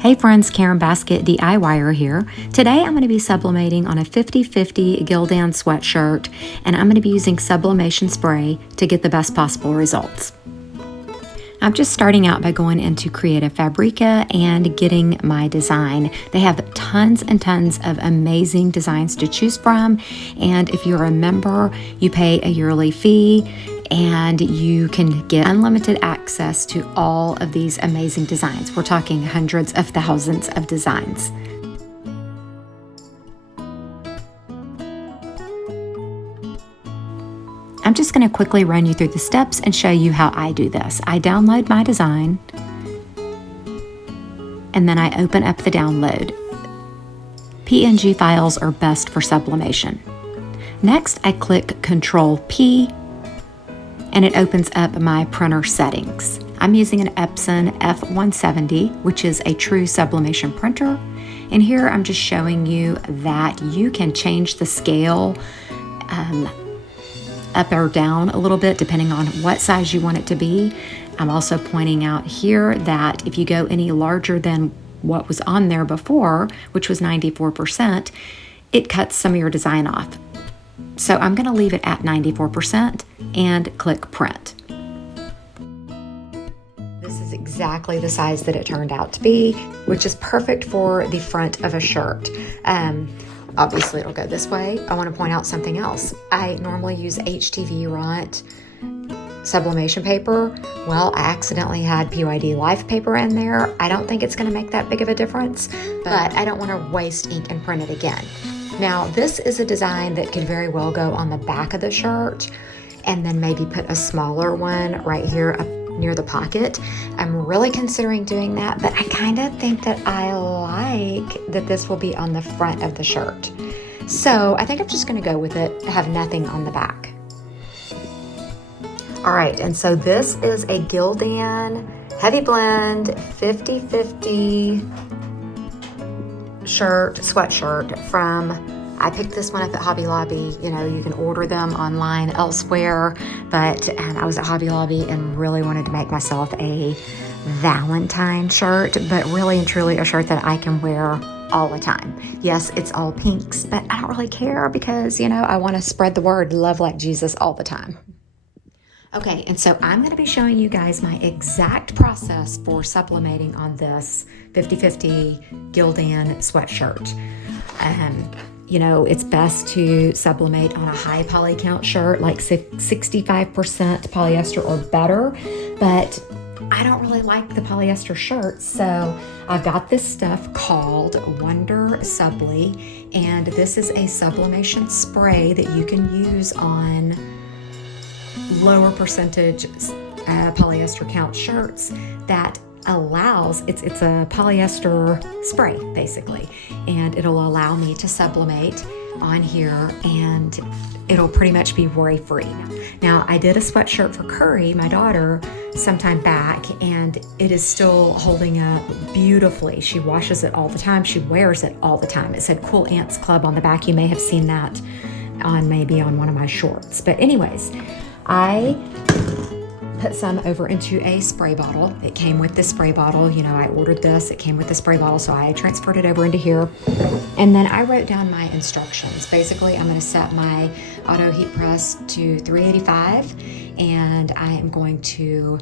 Hey friends, Karen Baskett DIYer here. Today I'm going to be sublimating on a 50/50 Gildan sweatshirt, and I'm going to be using sublimation spray to get the best possible results. I'm just starting out by going into Creative Fabrica and getting my design. They have tons and tons of amazing designs to choose from, and if you're a member, you pay a yearly fee and you can get unlimited access to all of these amazing designs. We're talking hundreds of thousands of designs. I'm just going to quickly run you through the steps and show you how I do this. I download my design and then I open up the download. PNG files are best for sublimation. Next, I click Control P and it opens up my printer settings. I'm using an Epson F170, which is a true sublimation printer. And here I'm just showing you that you can change the scale up or down a little bit depending on what size you want it to be. I'm also pointing out here that if you go any larger than what was on there before, which was 94%, it cuts some of your design off. So I'm going to leave it at 94% and click print. This is exactly the size that it turned out to be, which is perfect for the front of a shirt. Obviously it'll go this way. I want to point out something else. I normally use HTV Runt sublimation paper. Well, I accidentally had PYD Life paper in there. I don't think it's going to make that big of a difference, but I don't want to waste ink and print it again. Now, this is a design that could very well go on the back of the shirt and then maybe put a smaller one right here up near the pocket. I'm really considering doing that, but I kind of think that I like that this will be on the front of the shirt. So I think I'm just going to go with it, have nothing on the back. All right, and so this is a Gildan Heavy Blend 50/50 sweatshirt from, I picked this one up at Hobby Lobby. You know, you can order them online elsewhere, but I was at Hobby Lobby and really wanted to make myself a Valentine shirt, but really and truly a shirt that I can wear all the time. Yes, it's all pinks, but I don't really care because, you know, I want to spread the word, love like Jesus all the time. Okay, and so I'm going to be showing you guys my exact process for sublimating on this 50/50 Gildan sweatshirt. You know, it's best to sublimate on a high poly count shirt, like 65% polyester or better, but I don't really like the polyester shirts, so I've got this stuff called Wonder Subli, and this is a sublimation spray that you can use on lower percentage polyester count shirts that allows, it's a polyester spray basically, and it'll allow me to sublimate on here and it'll pretty much be worry free. Now, I did a sweatshirt for Curry, my daughter, sometime back, and it is still holding up beautifully. She washes it all the time. She wears it all the time. It said Cool Ants Club on the back. You may have seen that maybe on one of my shorts. But anyways, I put some over into a spray bottle. It came with the spray bottle. You know, I ordered this, it came with the spray bottle, so I transferred it over into here. And then I wrote down my instructions. Basically, I'm gonna set my auto heat press to 385, and I am going to,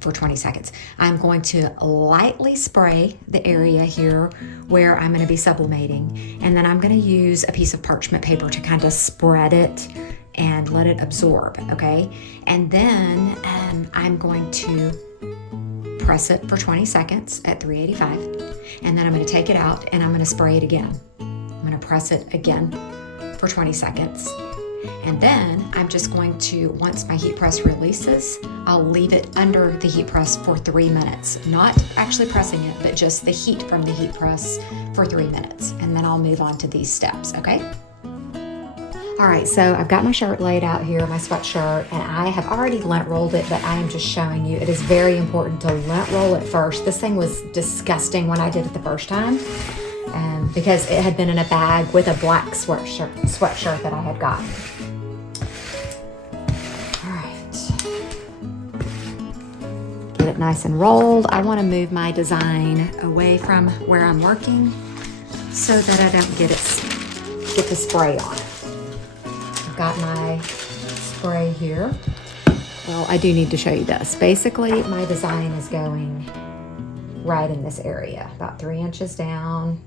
for 20 seconds, I'm going to lightly spray the area here where I'm gonna be sublimating. And then I'm gonna use a piece of parchment paper to kind of spread it and let it absorb, okay? And then I'm going to press it for 20 seconds at 385, and then I'm gonna take it out and I'm gonna spray it again. I'm gonna press it again for 20 seconds. And then I'm just going to, once my heat press releases, I'll leave it under the heat press for 3 minutes. Not actually pressing it, but just the heat from the heat press for 3 minutes. And then I'll move on to these steps, okay? All right, so I've got my shirt laid out here, my sweatshirt, and I have already lint rolled it, but I am just showing you it is very important to lint roll it first. This thing was disgusting when I did it the first time because it had been in a bag with a black sweatshirt that I had gotten. All right, get it nice and rolled. I want to move my design away from where I'm working so that I don't get the spray on it. I've got my spray here. Well, I do need to show you this. Basically, my design is going right in this area, about 3 inches down.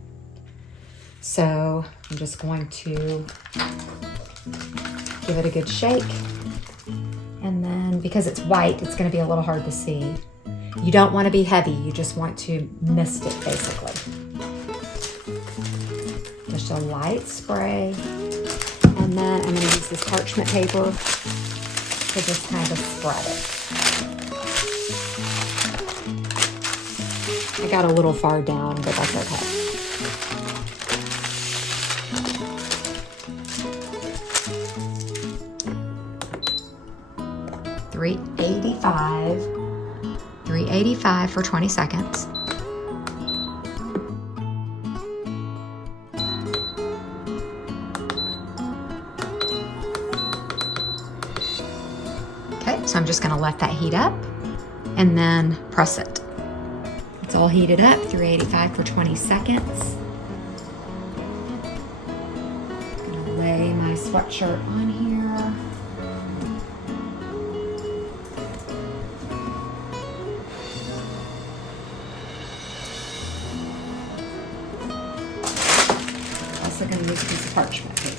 So I'm just going to give it a good shake. And then because it's white, it's going to be a little hard to see. You don't want to be heavy. You just want to mist it, basically. Just a light spray. And then I'm going to use this parchment paper to just kind of spread it. I got a little far down, but that's okay. $385 for 20 seconds. Okay, so I'm just going to let that heat up and then press it. It's all heated up, 385 for 20 seconds. I'm going to lay my sweatshirt on here. Also going to use a piece of parchment paper.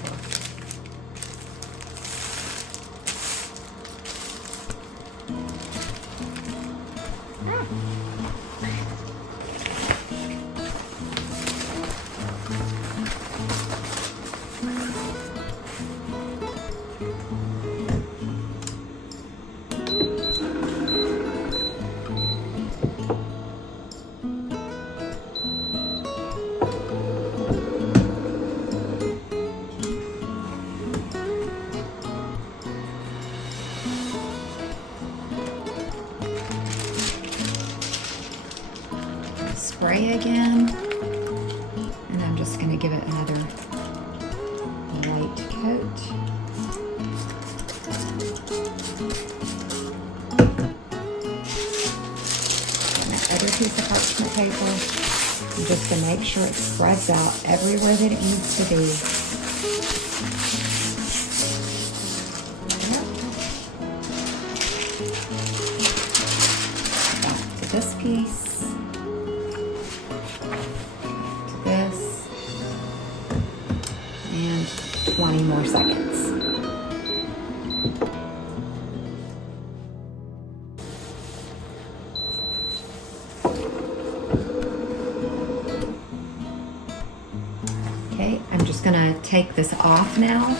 Spray again, and I'm just going to give it another light coat. My other piece of parchment paper, just to make sure it spreads out everywhere that it needs to be. Back to this piece. This, and 20 more seconds. Okay, I'm just gonna take this off now.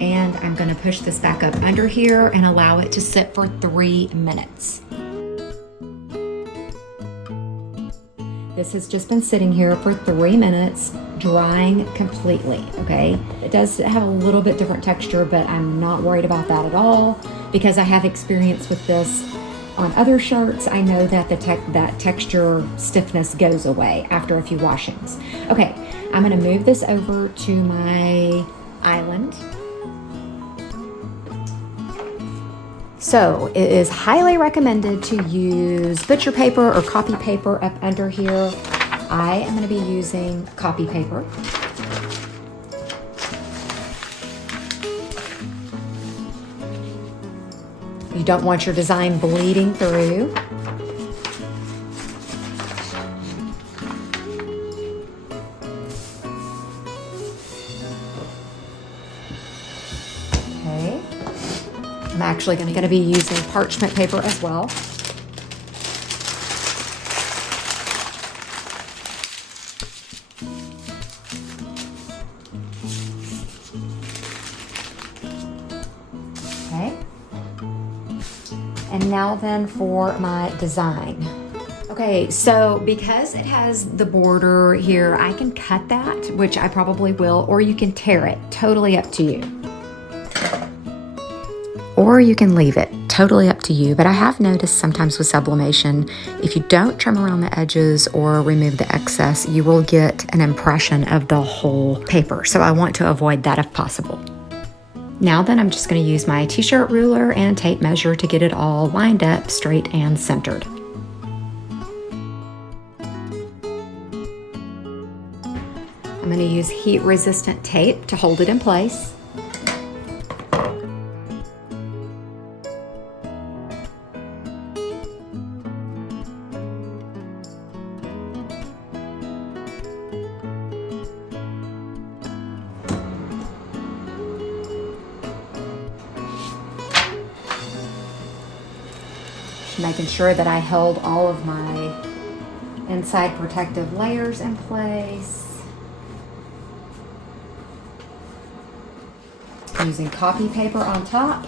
And I'm gonna push this back up under here and allow it to sit for 3 minutes. This has just been sitting here for 3 minutes, drying completely, okay? It does have a little bit different texture, but I'm not worried about that at all because I have experience with this on other shirts. I know that that texture stiffness goes away after a few washings. Okay, I'm gonna move this over to my island. So it is highly recommended to use butcher paper or copy paper up under here. I am going to be using copy paper. You don't want your design bleeding through. Okay. I'm actually going to be using parchment paper as well. Okay. And now then for my design. Okay, so because it has the border here, I can cut that, which I probably will, or you can tear it. Totally up to you. Or you can leave it, totally up to you. But I have noticed sometimes with sublimation, if you don't trim around the edges or remove the excess, you will get an impression of the whole paper. So I want to avoid that if possible. Now then, I'm just going to use my t-shirt ruler and tape measure to get it all lined up, straight and centered. I'm going to use heat-resistant tape to hold it in place. Making sure that I held all of my inside protective layers in place. Using copy paper on top.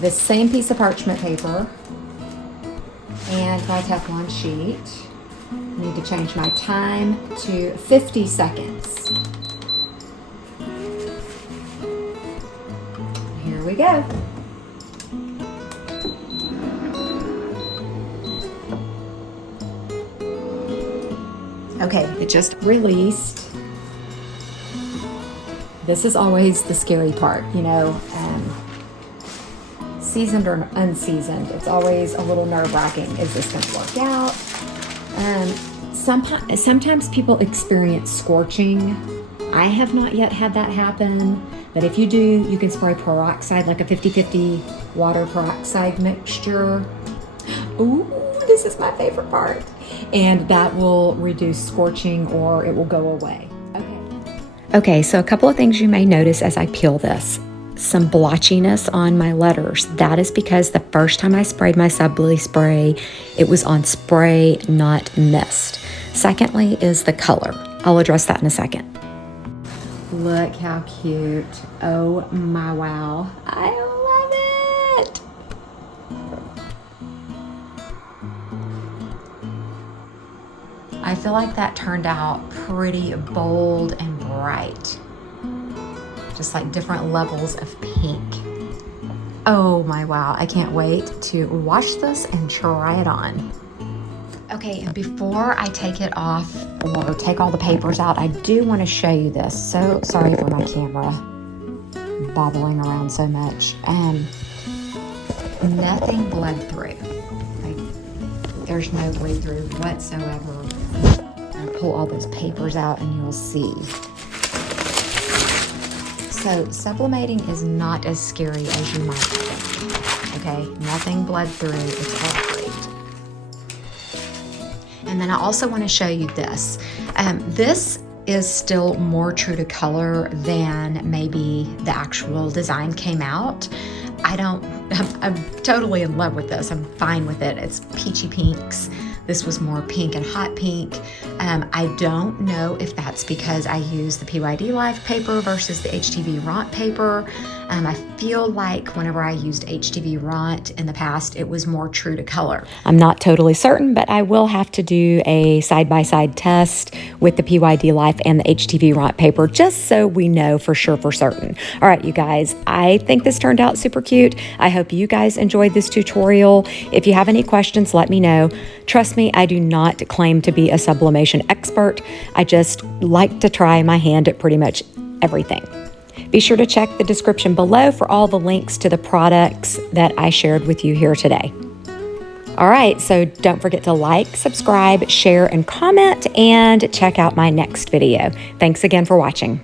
This same piece of parchment paper and my Teflon sheet. I need to change my time to 50 seconds. Here we go. Okay, it just released. This is always the scary part, you know, seasoned or unseasoned. It's always a little nerve-wracking. Is this going to work out? Sometimes people experience scorching. I have not yet had that happen, but if you do, you can spray peroxide, like a 50-50 water peroxide mixture. Ooh, this is my favorite part. And that will reduce scorching, or it will go away. Okay, so a couple of things you may notice as I peel this. Some blotchiness on my letters. That is because the first time I sprayed my Subli spray, it was on spray, not mist. Secondly is the color. I'll address that in a second. Look how cute. Oh my wow. I love it. I feel like that turned out pretty bold and bright. Just like different levels of pink. Oh my wow, I can't wait to wash this and try it on. Okay, before I take it off or take all the papers out, I do want to show you this. So sorry for my camera bobbling around so much. Nothing bled through. Like, there's no bleed through whatsoever. I'll pull all those papers out and you'll see. So sublimating is not as scary as you might think. Okay, nothing bled through, it's all great. And then I also want to show you this. This is still more true to color than maybe the actual design came out. I'm totally in love with this. I'm fine with it. It's peachy pinks. This was more pink and hot pink. I don't know if that's because I use the PYD Live paper versus the HTV Ront paper. I feel like whenever I used HTV Ront in the past, it was more true to color. I'm not totally certain, but I will have to do a side-by-side test with the PYD Live and the HTV Ront paper, just so we know for sure for certain. All right, you guys, I think this turned out super cute. I hope you guys enjoyed this tutorial. If you have any questions, let me know. Trust me, I do not claim to be a sublimation expert. I just like to try my hand at pretty much everything. Be sure to check the description below for all the links to the products that I shared with you here today. All right, so don't forget to like, subscribe, share, and comment, and check out my next video. Thanks again for watching.